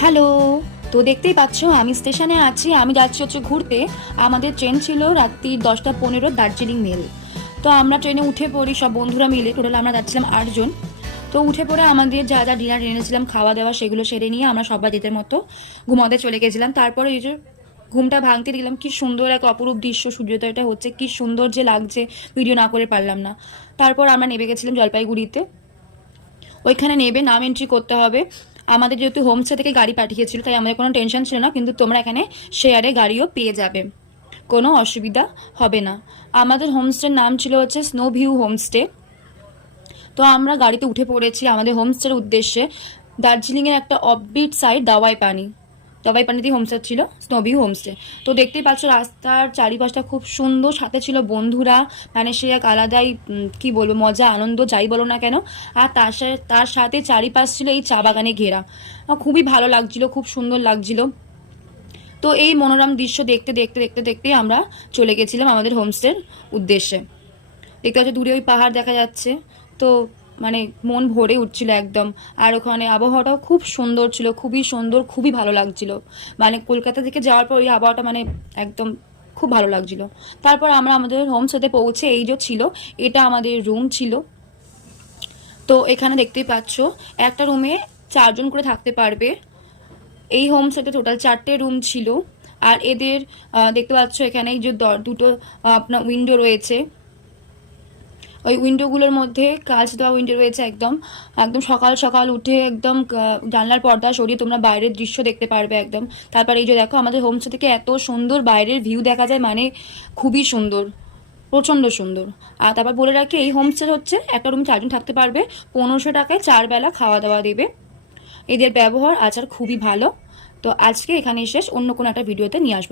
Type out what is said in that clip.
Hello. তো দেখতেই পাচ্ছ আমি স্টেশনে আছি, আমি যাচ্ছি হচ্ছে ঘুরতে। আমাদের ট্রেন ছিল রাত্রি 10টা 15 দার্জিলিং মেল। তো আমরা ট্রেনে উঠে পড়ি সব বন্ধুরা মিলে, টোটাল আমরা যাচ্ছিলাম 8 জন। তো উঠে পড়ে আমাদের যা যা ডিনার এনেছিলাম খাওয়া দাওয়া সেগুলো সেরে নিয়ে আমরা সবাই যেতে মতো ঘুমাতে চলে গেছিলাম। তারপরে এই যে ঘুমটা ভাঙতে দিলাম, কি সুন্দর এক অপরূপ দৃশ্য, সূর্যোদয়টা হচ্ছে কি সুন্দর যে লাগছে, ভিডিও না করে পারলাম না। তারপর আমরা নেমে গেছিলাম জলপাইগুড়িতে। ওইখানে নেবে নাম এন্ট্রি করতে হবে। আমাদের যেহেতু হোমস্টে থেকে গাড়ি পাঠিয়েছিল তাই আমাদের কোনো টেনশন ছিল না, কিন্তু তোমরা এখানে শেয়ারে গাড়িও পেয়ে যাবে, কোনো অসুবিধা হবে না। আমাদের হোমস্টের নাম ছিল হচ্ছে স্নো ভিউ হোমস্টে। তো আমরা গাড়িতে উঠে পড়েছি আমাদের হোমস্টের উদ্দেশ্যে। দার্জিলিংয়ের একটা অফবিট সাইড দাওয়াই পানিতেই হোমস্টে ছিল, স্নোভিউ হোমস্টে। তো দেখতেই পাচ্ছ রাস্তার চারিপাশটা খুব সুন্দর, সাথে ছিল বন্ধুরা, মানে সে এক আলাদাই কি বলবো মজা আনন্দ যাই বলো না কেন। আর তার সাথে চারিপাশ ছিল এই চা বাগানে ঘেরা। খুবই ভালো লাগছিল, খুব সুন্দর লাগছিল। তো এই মনোরম দৃশ্য দেখতে দেখতে দেখতে দেখতে আমরা চলে গেছিলাম আমাদের হোমস্টের উদ্দেশ্যে। দেখতে পাচ্ছ দূরে ওই পাহাড় দেখা যাচ্ছে। তো মানে মন ভরে উঠছিল একদম। আর ওখানে আবহাওয়াটাও খুব সুন্দর ছিল, খুবই সুন্দর, খুবই ভালো লাগছিল। মানে কলকাতা থেকে যাওয়ার পর ওই আবহাওয়াটা মানে একদম খুব ভালো লাগছিল। তারপর আমরা আমাদের হোমস্টেতে পৌঁছে, এই যে ছিল এটা আমাদের রুম ছিল। তো এখানে দেখতেই পাচ্ছ একটা রুমে 4 জন করে থাকতে পারবে। এই হোমস্টেতে টোটাল 4টে রুম ছিল। আর এদের দেখতে পাচ্ছ এখানে এই যে দুটো আপনার উইন্ডো রয়েছে। ওই উইন্ডোগুলোর মধ্যে কাঁচ দেওয়া উইন্ডো রয়েছে। একদম একদম সকাল সকাল উঠে একদম জানলার পর্দা সরিয়ে তোমরা বাইরের দৃশ্য দেখতে পারবে একদম। তারপর এই যে দেখো আমাদের হোমস্টে থেকে এত সুন্দর বাইরের ভিউ দেখা যায়, মানে খুবই সুন্দর, প্রচণ্ড সুন্দর। আর তারপর বলে রাখি এই হোমস্টে হচ্ছে একটা রুম 4 জন থাকতে পারবে, 1500 টাকায় 4 বেলা খাওয়া দাওয়া দেবে। এদের ব্যবহার আচার খুবই ভালো। তো আজকে এখানেই শেষ, অন্য কোনো একটা ভিডিওতে নিয়ে আসবো।